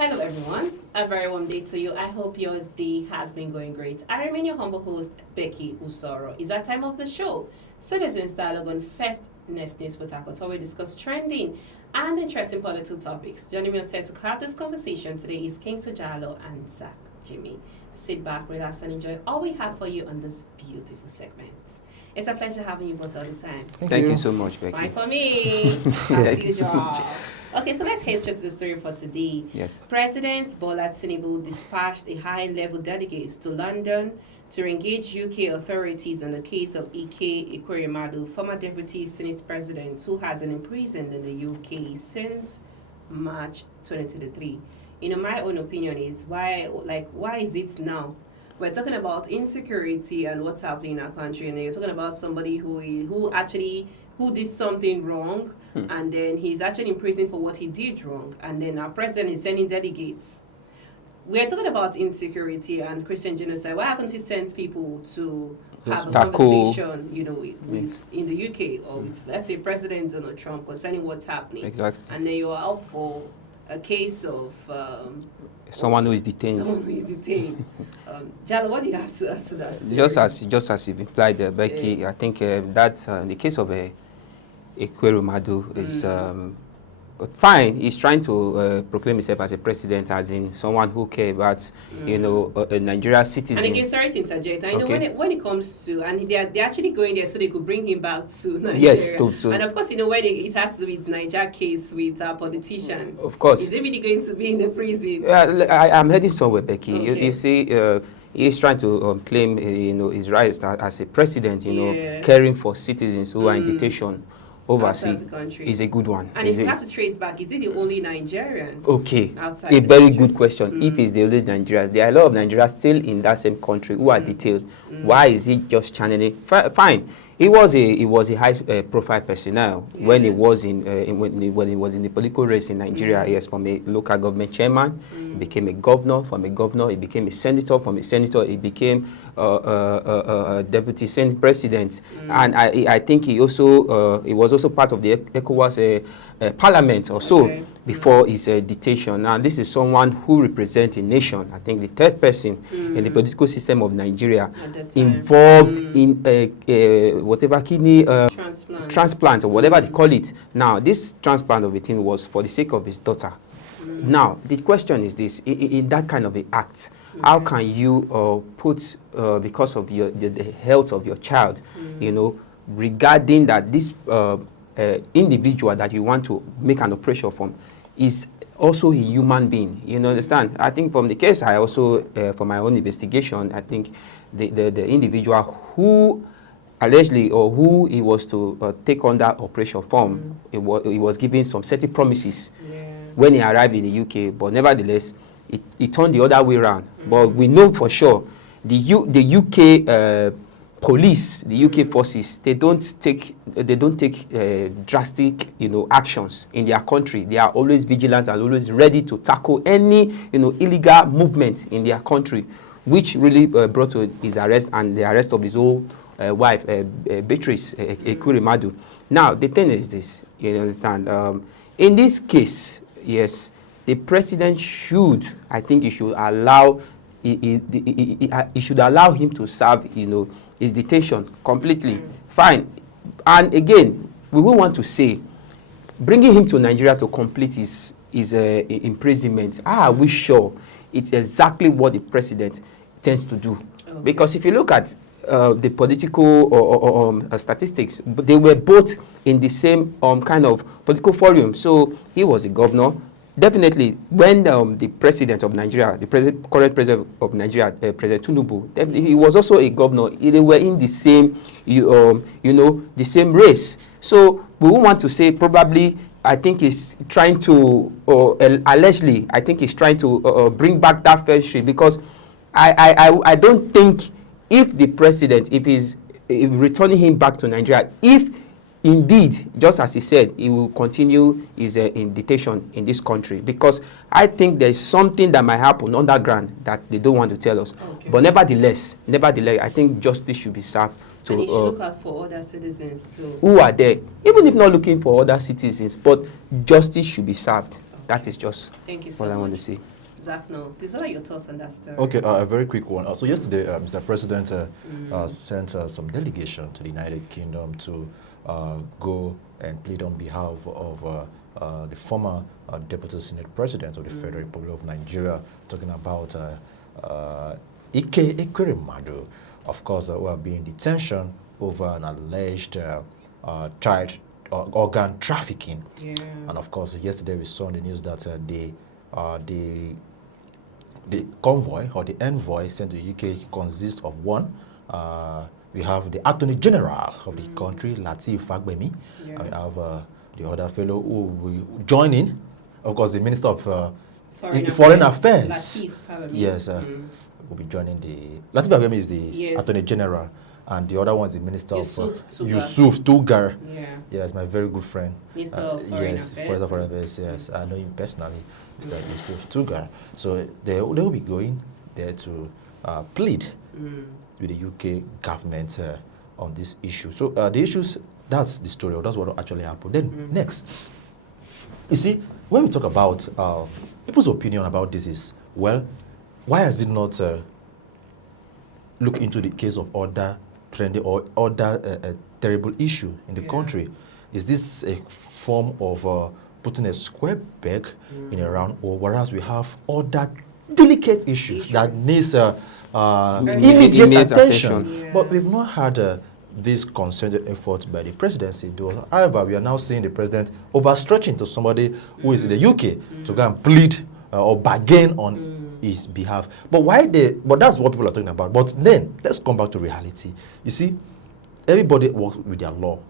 Hello everyone, a very warm day to you. I hope your day has been going great. I remain your humble host, Becky Usoro. It's that time of the show. Citizens Dialogue on First Next News Protocol, where we discuss trending and interesting political topics. Joining me on set to have this conversation today is King Sajalo and Zach Jimmy. Sit back, relax, and enjoy all we have for you on this beautiful segment. It's a pleasure having you both all the time. Thank you so much, Becky. Fine for me. As usual. Okay, so let's head straight to the story for today. Yes. President Bola Tinubu dispatched a high-level delegate to London to engage UK authorities on the case of Ekweremadu, former Deputy Senate President who has been imprisoned in the UK since March 2023. My own opinion is why is it now? We're talking about insecurity and what's happening in our country, and then you're talking about somebody who did something wrong, and then he's actually in prison for what he did wrong, and then our president is sending delegates. We're talking about insecurity and Christian genocide. Why haven't he sent people to have a conversation, in the UK or with, let's say, President Donald Trump concerning what's happening? Exactly. And then you're up for a case of someone who is detained. Jalo, what do you have to add to that story? Just as you've implied, Becky, I think that the case of Ekweremadu is fine. He's trying to proclaim himself as a president, as in someone who cares about, a Nigerian citizen. And again, sorry to interject. I know when it comes to, and they're actually going there so they could bring him back to Nigeria. Yes, and of course, when it has to do with Niger case with our politicians. Of course. Is he really going to be in the prison? I'm heading somewhere, Becky. Okay. You see, he's trying to claim, his rights as a president, caring for citizens who are in detention overseas is a good one. And if you have to trace back, is he the only Nigerian? Okay, outside a very good question. If he's the only Nigerian, there are a lot of Nigerians still in that same country who are detained. Why is he just channeling? Fine. He was a high profile personnel when he was in when he was in the political race in Nigeria. Yes, from a local government chairman, he became a governor. From a governor, he became a senator. From a senator, he became a deputy senate president. And I think he was also part of the ECOWAS parliament or so before his detention. Now, this is someone who represents a nation. I think the third person in the political system of Nigeria involved in whatever kidney transplant or whatever they call it. Now, this transplant of a thing was for the sake of his daughter. Now, the question is this: in that kind of an act, how can you put because of the health of your child, regarding that this individual that you want to make an operation from is also a human being? You understand? I think from the case, I also, for my own investigation, I think the individual who allegedly or who he was to take on that operation from, he was given some certain promises when he arrived in the UK, but nevertheless, it turned the other way around. But we know for sure the UK police, the UK forces, they don't take drastic actions in their country. They are always vigilant and always ready to tackle any illegal movement in their country, which really brought to his arrest and the arrest of his own wife, Beatrice Ekweremadu. Now, the thing is this, you understand? In this case, yes, the president should, I think he should allow him to serve, his detention completely. Fine. And again, we will want to say, bringing him to Nigeria to complete his imprisonment, are we sure it's exactly what the president tends to do? Okay. Because if you look at the political statistics, they were both in the same kind of political forum. So he was a governor. Definitely, when the president of Nigeria, current president of Nigeria, President Tinubu, he was also a governor. They were in the same, the same race. So we won't want to say probably. I think he's trying to, allegedly, I think he's trying to bring back that friendship, because I don't think if the president, if returning him back to Nigeria, if indeed, just as he said, he will continue his in detention in this country, because I think there's something that might happen underground that they don't want to tell us. Okay. But nevertheless, I think justice should be served to. And he should look out for other citizens too. Who are there, even if not looking for other citizens, but justice should be served. That is just Thank you so what I want to much. say. Zach, no. Please, what are your thoughts on that story? Okay, a very quick one. So yesterday, Mr. President sent some delegation to the United Kingdom to go and plead on behalf of the former Deputy Senate President of the Federal Republic of Nigeria, talking about Ekweremadu, of course, who have been in detention over an alleged child organ trafficking. Yeah. And of course, yesterday we saw in the news that the convoy or the envoy sent to the UK consists of one. We have the Attorney General of the country, Lateef Fagbemi. Yeah. And we have the other fellow who will join in, of course, the Minister of Foreign Affairs. Lateef Fagbemi. Yes, will be joining the. Lateef Fagbemi is the Attorney General, and the other one is the Minister Yusuf Tugar. Yeah. Yes, my very good friend. Minister of Foreign Affairs. Foreign Affairs. Yes, I know him personally, Mr. Yusuf Tugar. So they will be going there to plead with the UK government on this issue. So the issues, that's the story, or that's what actually happened. Then next, you see, when we talk about people's opinion about this is, well, why has it not look into the case of other trendy or other terrible issue in the country? Is this a form of putting a square peg in a round hole, whereas we have other delicate issues that needs immediate attention? Yeah. But we've not had this concerted effort by the presidency. However, we are now seeing the president overstretching to somebody who is in the UK to go and plead or bargain on his behalf. But but that's what people are talking about. But then let's come back to reality. You see, everybody works with their law.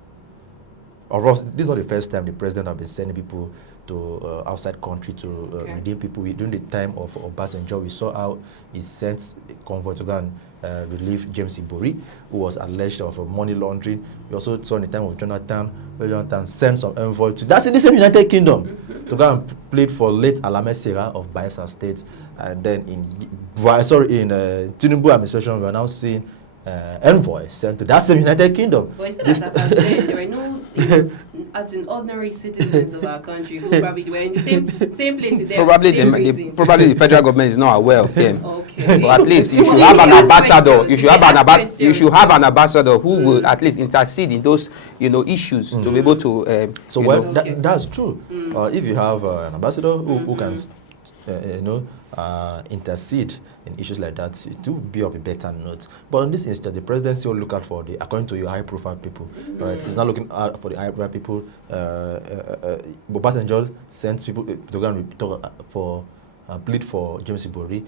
Of course, this is not the first time the president has been sending people to outside country to redeem people. During the time of Obasanjo, we saw how he sent a convoy to go and relieve James Ibori, who was alleged of money laundering. We also saw in the time of Jonathan, where Jonathan sent some envoy to, that's in the same United Kingdom, to go and plead for late Alame Serah of Bayelsa State. And then in Tinubu administration, we are now seeing envoy sent to that same United Kingdom. But instead of that, there were no, as in ordinary citizens of our country who probably were in the same place with them. Probably the federal government is not aware of them. Okay. But at least you should have an ambassador. You should have an ambassador who will at least intercede in those issues to be able to. That's true. If you have an ambassador who can intercede in issues like that, it will be of a better note. But on this instance, the presidency will look out for according to your high-profile people. Right? It's not looking out for the high-profile people. Obasanjo sent people to go and for plead for James Ibori.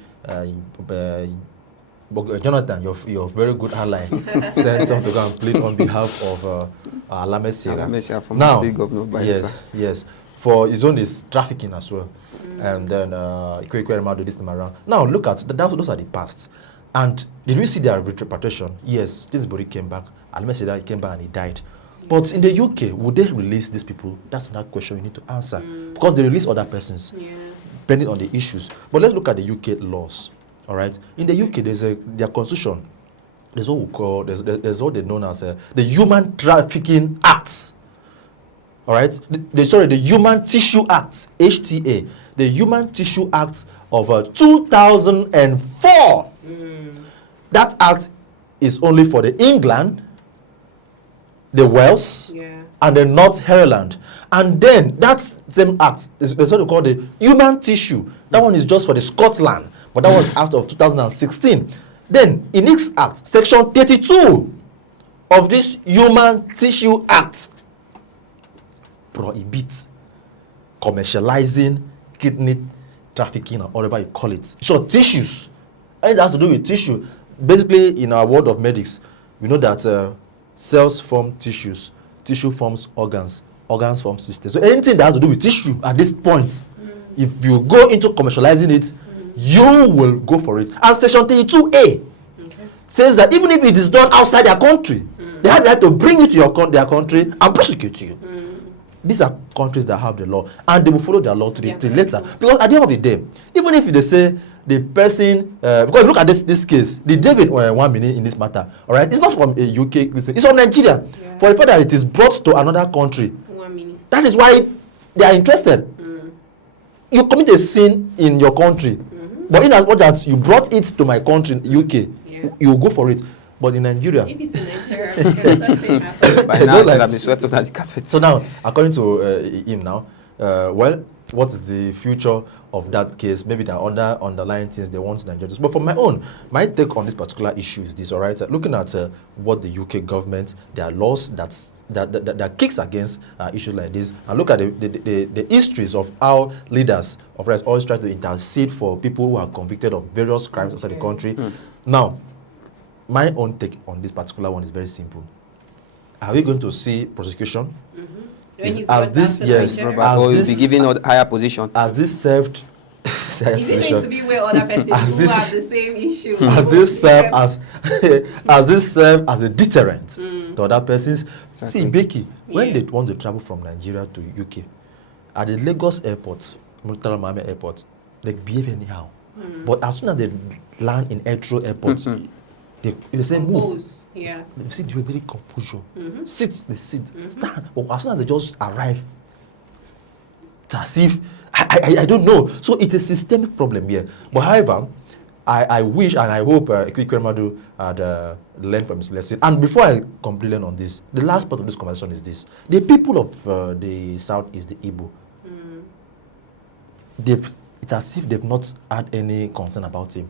Jonathan, your very good ally, sent some to go and plead on behalf of Alame Serah. From the state governor of Bayelsa. Yes. For his own is trafficking as well. And then Ekweremadu this time around. Now look at those are the past. And did we see their repatriation? Yes, this Ibori came back. Alame Serah, he came back and he died. But in the UK, would they release these people? That's another question you need to answer. Because they release other persons, depending on the issues. But let's look at the UK laws. All right. In the UK, their constitution. There's what we call there's what they known as the Human Trafficking Act. All right. The Human Tissue Act, HTA, the Human Tissue Act of 2004. That act is only for the England, the Wales, and the North Ireland. And then that same act is what we call the Human Tissue. That one is just for the Scotland, but that one's out of 2016. Then in its act, section 32 of this Human Tissue Act prohibits commercializing kidney trafficking or whatever you call it. Sure, tissues. And it has to do with tissue. Basically, in our world of medics, we know that cells form tissues, tissue forms organs, organs form systems. So anything that has to do with tissue at this point, if you go into commercializing it, you will go for it. And section 32A says that even if it is done outside their country, they have the right to bring you to their country and prosecute you. These are countries that have the law, and they will follow their law to the letter. Because at the end of the day, even if they say the person, because look at this case, the David 1 minute in this matter, all right, it's not from a UK, it's from Nigeria. For the fact that it is brought to another country, 1 minute. that is why they are interested. You commit a sin in your country, but in as much as you brought it to my country, UK, you go for it. But in Nigeria, if it's in Nigeria, such thing happens. By now, it would have been swept under the carpet. so now, according to him now, well, what is the future of that case? Maybe there are underlying things they want Nigeria to do. But for my take on this particular issue is this, all right? Looking at what the UK government, their laws that kicks against issues like this, and look at the histories of how leaders of rights always try to intercede for people who are convicted of various crimes outside the country. Now, my own take on this particular one is very simple. Are we going to see prosecution? As this, yes, or will be given a higher position. As this served, Is it going to be where other persons who have the same issue? as this serve as this serve as a deterrent to other persons? Exactly. See, Becky, when they want to travel from Nigeria to UK, at the Lagos airport, Murtala Mohammed airport, they behave anyhow. But as soon as they land in Heathrow airport, they say move. Yeah. You see, they were very composure. Sit, they sit, stand. But as soon as they just arrive, it's as if I don't know. So it's a systemic problem here. But however, I wish and I hope Ekweremadu had learned from his lesson. And before I completely learn on this, the last part of this conversation is this: the people of the South is the Igbo. It's as if they've not had any concern about him.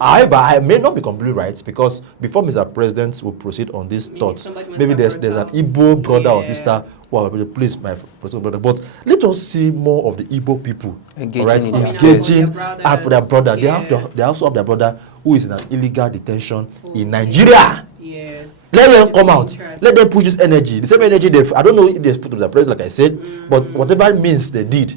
However, I may not be completely right, because before Mr. President will proceed on this thought, maybe there's an Igbo brother or sister who are please my brother. But let us see more of the Igbo people engaging and for their brother. They also have their brother who is in an illegal detention in Nigeria. Yes. Let them come out. Let them push this energy. The same energy I don't know if they put to the president, like I said, but whatever it means they did.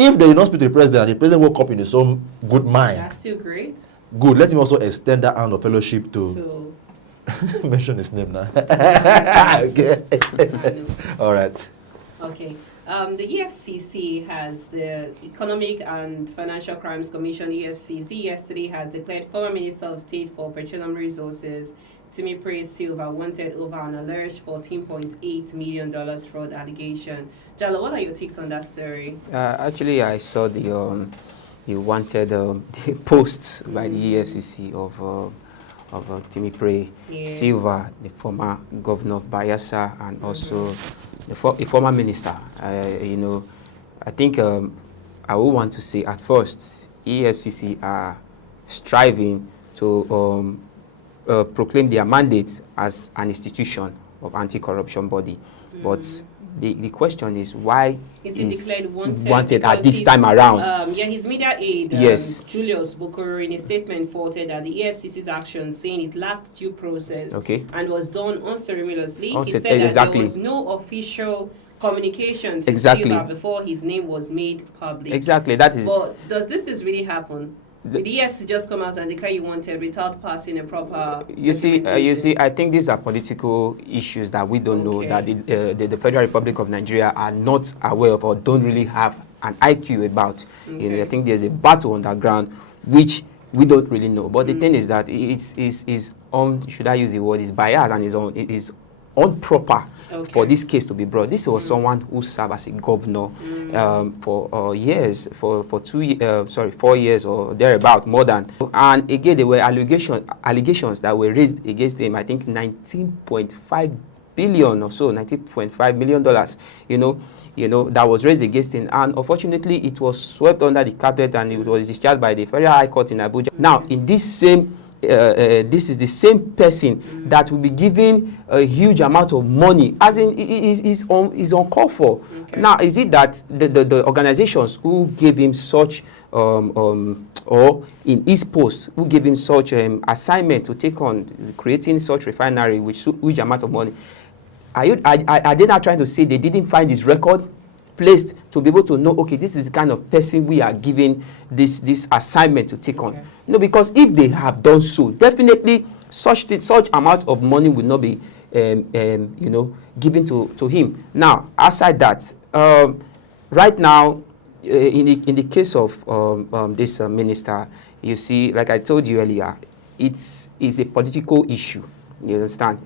If they did not speak to the president and the president woke up in his own good mind, That's still great. Good. Let him also extend that hand of fellowship to mention his name now. Okay. All right. Okay. The EFCC has the Economic and Financial Crimes Commission, EFCC, yesterday has declared former Minister of State for Petroleum Resources, Sylva, wanted over an alleged $14.8 million fraud allegation. Jalo, what are your takes on that story? Actually, I saw the wanted the posts by the EFCC of Sylva, the former governor of Bayelsa, and also a former minister. I think I would want to say at first, EFCC are striving to proclaim their mandate as an institution of anti-corruption body. But the question is, why is he declared wanted at this time around? His media aide, yes. Julius Bokoro, in a statement faulted that the EFCC's action, saying it lacked due process and was done unceremoniously. He said that there was no official communication to Sylva before his name was made public. Exactly, that is. But does this really happen? Did the EFCC just come out and declare you wanted without passing a proper you see, I think these are political issues that we don't know, that the Federal Republic of Nigeria are not aware of or don't really have an IQ about. I think there's a battle on the ground which we don't really know. But the thing is that it's should I use the word, is biased and is improper for this case to be brought. This was someone who served as a governor for years, for 4 years or thereabout, more than. And again, there were allegations that were raised against him. I think 19.5 billion or so, $19.5 million. That was raised against him, and unfortunately, it was swept under the carpet and it was discharged by the Federal High Court in Abuja. Now, in this same this is the same person that will be given a huge amount of money, as in is uncalled for. Now, is it that the organizations who gave him such or in his post who gave him such assignment to take on creating such refinery with huge amount of money, are they not trying to say they didn't find his record placed to be able to know, okay, this is the kind of person we are giving this assignment to take on? Because if they have done so, definitely such amount of money will not be given to him. Now, aside that, right now, in the case of this minister, you see, like I told you earlier, it's a political issue. You understand?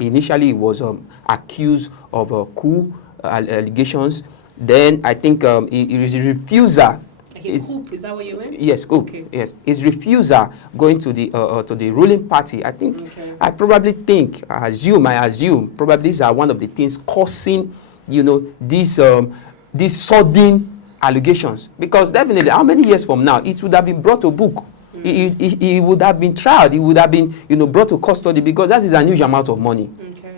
Initially, he was accused of coup allegations. Then I think his refusal. Like a coup, is that what you meant? Yes, coup. Okay. Yes, his refusal going to the ruling party. I think I assume probably these are one of the things causing these sudden allegations, because definitely how many years from now it would have been brought to book. He would have been tried. He would have been brought to custody, because that is an huge amount of money.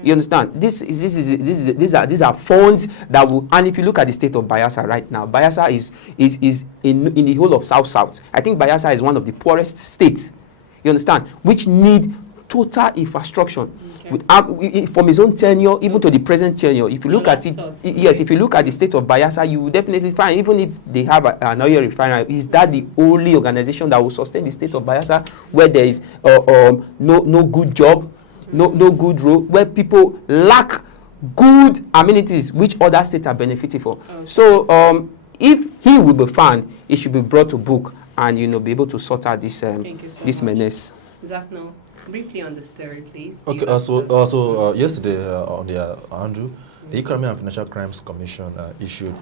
You understand? These are funds that will. And if you look at the state of Bayelsa right now, Bayelsa is in the whole of South. I think Bayelsa is one of the poorest states. You understand? Which need total infrastructure. From his own tenure, even to the present tenure. If you look at it, yes, if you look at the state of Bayelsa, you will definitely find, even if they have an oil refinery, is that the only organization that will sustain the state of Bayelsa, where there is no good job, no good road, where people lack good amenities which other states are benefiting for. So if he will be found, he should be brought to book and be able to sort out this this menace. Zach, no. Briefly on the story, please. Okay, yesterday on the Andrew, the Economic and Financial Crimes Commission issued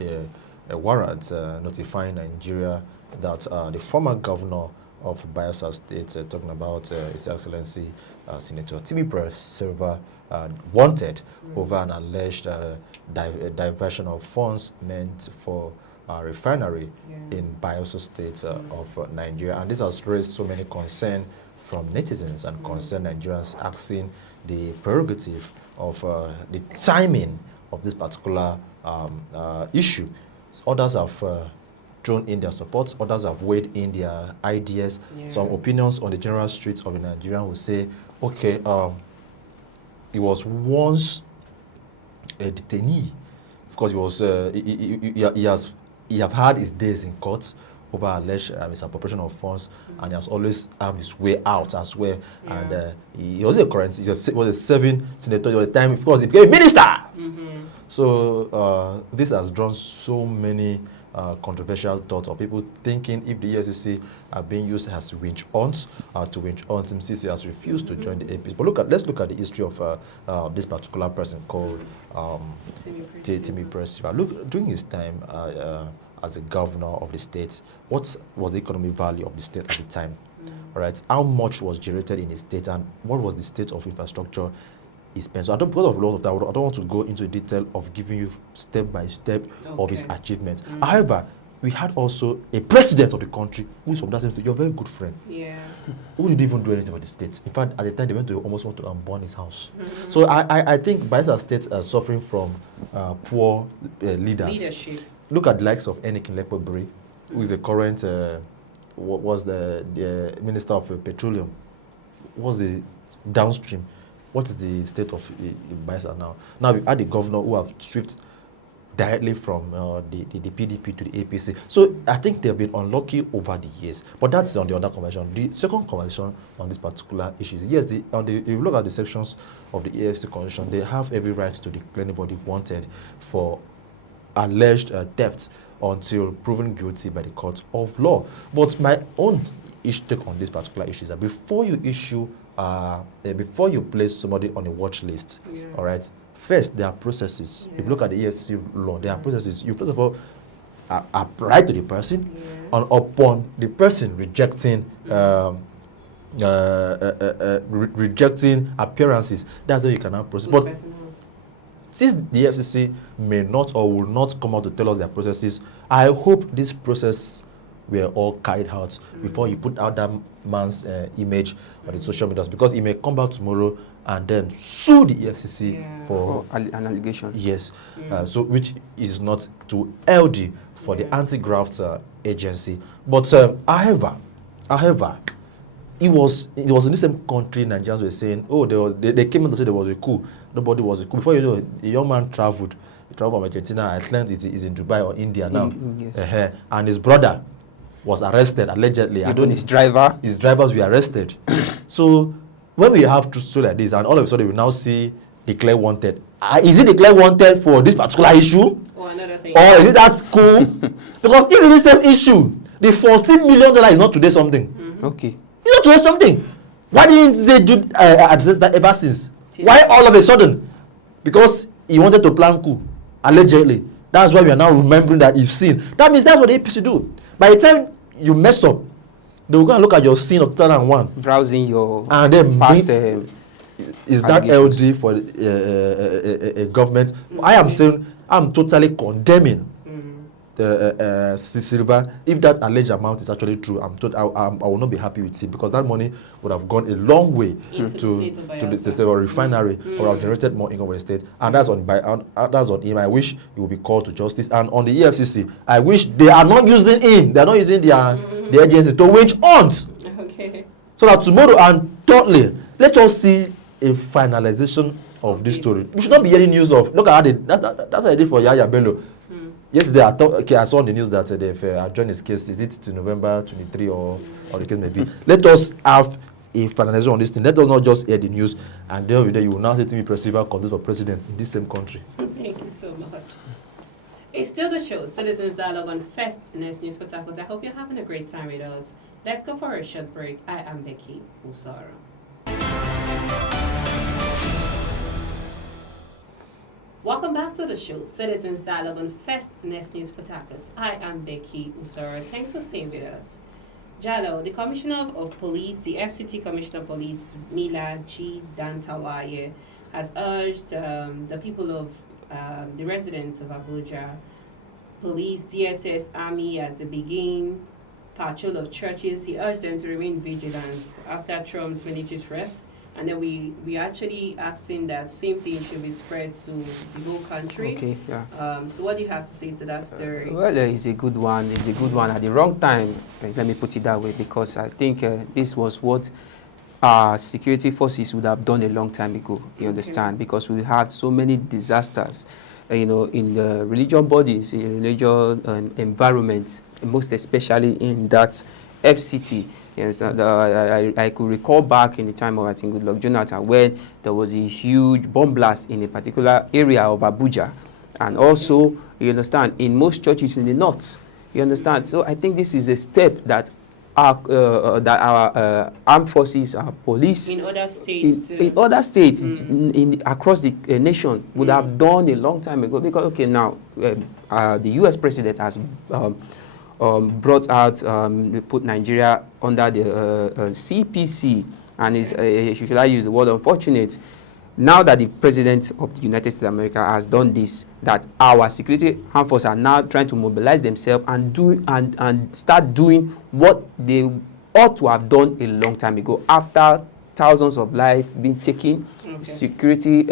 a warrant notifying Nigeria that the former governor of Bayelsa State, talking about His Excellency Senator Sylva, wanted over an alleged diversion of funds meant for refinery in Bayelsa State of Nigeria. And this has raised so many concerns from netizens and concerned Nigerians, asking the prerogative of the timing of this particular issue. Others have thrown in their support, others have weighed in their ideas. Some opinions on the general streets of the Nigerian will say, okay, he was once a detainee, because he was he have had his days in court over alleged misappropriation of funds, and he has always have his way out as well. And he was a serving senator at the time, of course he became a minister. So this has drawn so many controversial thoughts of people thinking if the EFCC are being used as winch hunts to winch hunt him, since he has refused to join the APC. But let's look at the history of this particular person called Timi Percival. Look, during his time as a governor of the state, what was the economic value of the state at the time? All right, how much was generated in the state, and what was the state of infrastructure he spent? So because of a lot of that, I don't want to go into detail of giving you step by step of his achievement. However, we had also a president of the country who is from that same state. You're a very good friend. Who didn't even do anything for the state. In fact, at the time, they almost want to burn his house. So I think Bayelsa State are suffering from poor leadership. Look at the likes of Enikin Lekpobiri, who is the current, was the Minister of Petroleum. Was the downstream. What is the state of Bayelsa now? Now we've had the governor who have switched directly from the PDP to the APC. So I think they've been unlucky over the years. But that's on the other conversation. The second conversation on this particular issue is, yes, if you look at the sections of the AFC constitution, they have every right to declare anybody wanted for alleged theft until proven guilty by the court of law. But my own take on this particular issue is that before you issue, before you place somebody on a watch list, all right, first there are processes. If you look at the EFC law, there are processes. You first of all apply to the person, and upon the person rejecting rejecting appearances, that's how you can have process. But since the FCC may not or will not come out to tell us their processes, I hope this process were all carried out before you put out that man's image on the social media, because he may come back tomorrow and then sue the EFCC for an allegation. Yes, so which is not too healthy for the anti-graft agency. But however, it was in the same country. Nigerians were saying, oh, they came in to say there was a coup. Nobody was a coup. Before you know, a young man traveled. He traveled from Argentina. I think he's in Dubai or India now. Yes. And his brother was arrested allegedly. Even his drivers were arrested. So when we have to story like this, and all of a sudden we now see declare wanted. Is it declare wanted for this particular issue? Or another thing? Or is it that cool? Because if it is the same issue, the $14 million is not today something. Okay. It's not today something. Why didn't they do address that ever since? Why all of a sudden? Because he wanted to plan coup, allegedly. That's why we are now remembering that you've sinned. That means that's what the APC do. By the time you mess up, they will go and look at your sin of 2001. Browsing your And then past is that LD for a government? I am saying I'm totally condemning Sylva. If that alleged amount is actually true, I will not be happy with him, because that money would have gone a long way to the state or refinery, or have generated more income for the state. And that's on him. I wish he will be called to justice. And on the EFCC, I wish they are not using him. They are not using their agency to wage hunt. Okay. So that tomorrow, and thirdly, let us see a finalization of this story. We should not be hearing news of, look at how that's what I did for Yaya Bello. Yesterday, I saw on the news that they've adjourned his case. Is it to November 23 or the case may be? Let us have a finalization on this thing. Let us not just hear the news, and then over there you will now say to me, Percival contest for president in this same country. Thank you so much. It's still the show, Citizens Dialogue on First News Port Harcourt. I hope you're having a great time with us. Let's go for a short break. I am Becky Usara. Welcome back to the show, Citizens Dialogue on First News Port Harcourt. I am Becky Usara. Thanks for staying with us. Jalo, the Commissioner of Police, the FCT Commissioner of Police, Mila G. Dantawaye, has urged the people of the residents of Abuja, police, DSS, army, as they begin patrol of churches. He urged them to remain vigilant after Trump's military threat. And then we actually asking that same thing should be spread to the whole country. Okay, yeah. So what do you have to say to that story? Well, it's a good one. It's a good one at the wrong time. Let me put it that way, because I think this was what our security forces would have done a long time ago. You understand? Because we had so many disasters, in the religion bodies, in religious environments, most especially in that FCT. Yes, I could recall back in the time of, I think, Goodluck Jonathan, when there was a huge bomb blast in a particular area of Abuja. And also, you understand, in most churches in the north. You understand? So I think this is a step that our armed forces, our police, in other states, across the nation would have done a long time ago. Because, okay, now, the U.S. president has brought out, put Nigeria under the CPC, and should I use the word unfortunate, now that the president of the United States of America has done this, that our security armed forces are now trying to mobilize themselves and start doing what they ought to have done a long time ago, after thousands of lives being taken. Security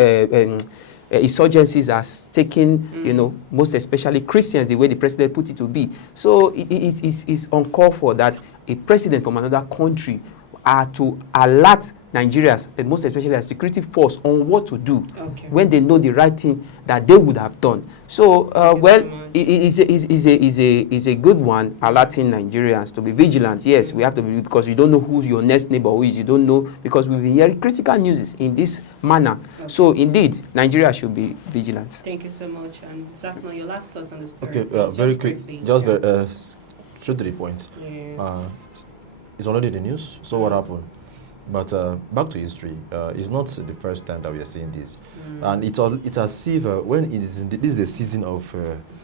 insurgencies are taken, most especially Christians, the way the president put it to be. So it's uncalled for that a president from another country are to alert Nigerians, and most especially the security force, on what to do when they know the right thing that they would have done. So, it's a good one, alerting Nigerians to be vigilant. Yes, we have to be, because you don't know who your next neighbor who is. You don't know, because we've been hearing critical news in this manner. So, indeed, Nigeria should be vigilant. Thank you so much. And Zafno, your last thoughts on the story. Okay, very quick, very straight to the point. Yes. It's already the news, so what happened? But back to history, it's not the first time that we are seeing this. And it's as if when this is the season of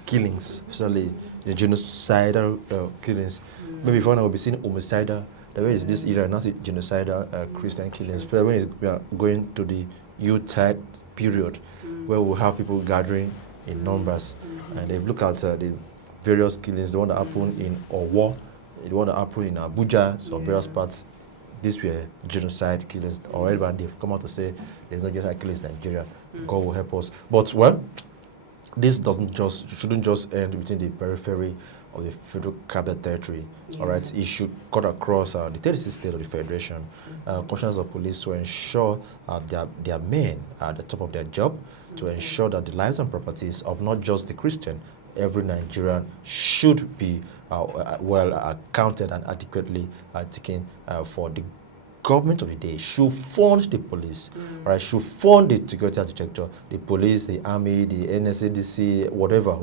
killings, especially the genocidal killings. Maybe before now we'll be seeing homicidal. The way is this era, not genocidal Christian killings. But when we are going to the Yuletide period, where we'll have people gathering in numbers, and they look at the various killings, the one that happened in Owo, the one that happened in Abuja, so various parts. These were genocide killings, or whatever, and they've come out to say there's no genocide killings in Nigeria. God will help us. But this shouldn't just end within the periphery of the federal capital territory. All right, it should cut across the 36 states of the federation. Commissioners of police to ensure their men are at the top of their job, to ensure that the lives and properties of not just the Christian, every Nigerian should be well accounted and adequately taken for. The government of the day should fund the police, right? Should fund the security architecture, the police, the army, the NSADC, whatever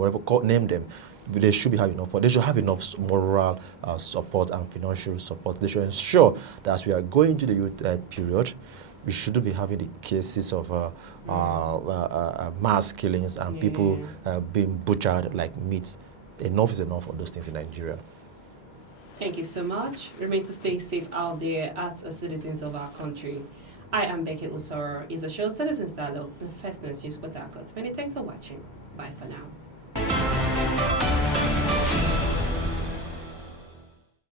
name them. They should have enough. They should have enough moral support and financial support. They should ensure that as we are going to the youth period, we shouldn't be having the cases of mass killings and people being butchered like meat. Enough is enough of those things in Nigeria. Thank you so much. Remain to stay safe out there as citizens of our country. I am Becky Usoro. It's a show Citizens Dialogue, the First News Port Harcourt. Many thanks for watching. Bye for now.